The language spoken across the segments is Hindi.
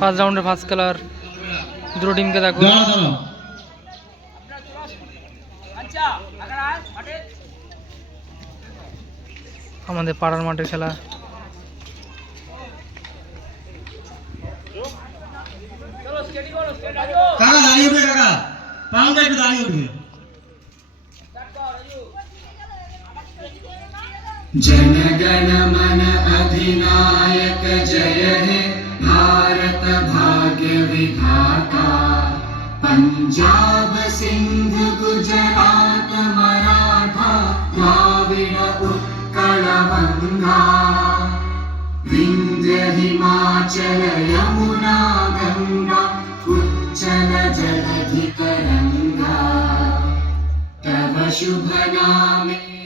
ফার্স্ট রাউন্ডের ফার্স্ট খেলার দুটো টিমকে দেখো। দাঁড়া দাঁড়া আমাদের পাড়ার মাঠের খেলা। কাকা দাঁড়িয়ে উঠবে কাকা। পাউন্ডা একটু দাঁড়িয়ে উঠবে। जन गण मन अधिनायक जय हे भारत भाग्य विधाता। पंजाब सिंध गुजरात मराठा द्राविड उत्कल गंगा विंध्य हिमाचल यमुना गंगा उच्चल जलधि तरंगा तव शुभ नामे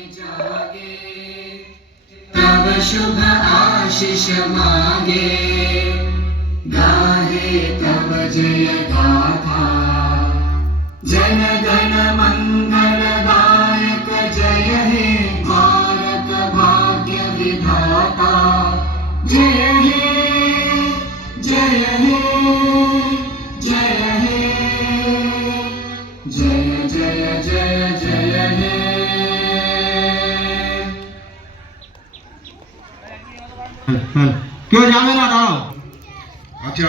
शुभ आशीष मागे। गाहे तव जय गाथा जन गण मंगल गायक जय हे भारत भाग्य विधाता। जय हे जय हे जय हे। जय जय जय। কেউ যাবে না, দাঁড়াও। আচ্ছা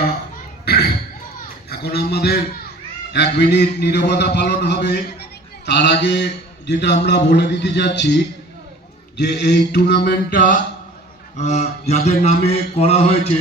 এখন আমাদের এক মিনিট নীরবতা পালন হবে। তার আগে যেটা আমরা বলে দিতে যাচ্ছি, যে এই টুর্নামেন্টটা যাদের নামে করা হয়েছে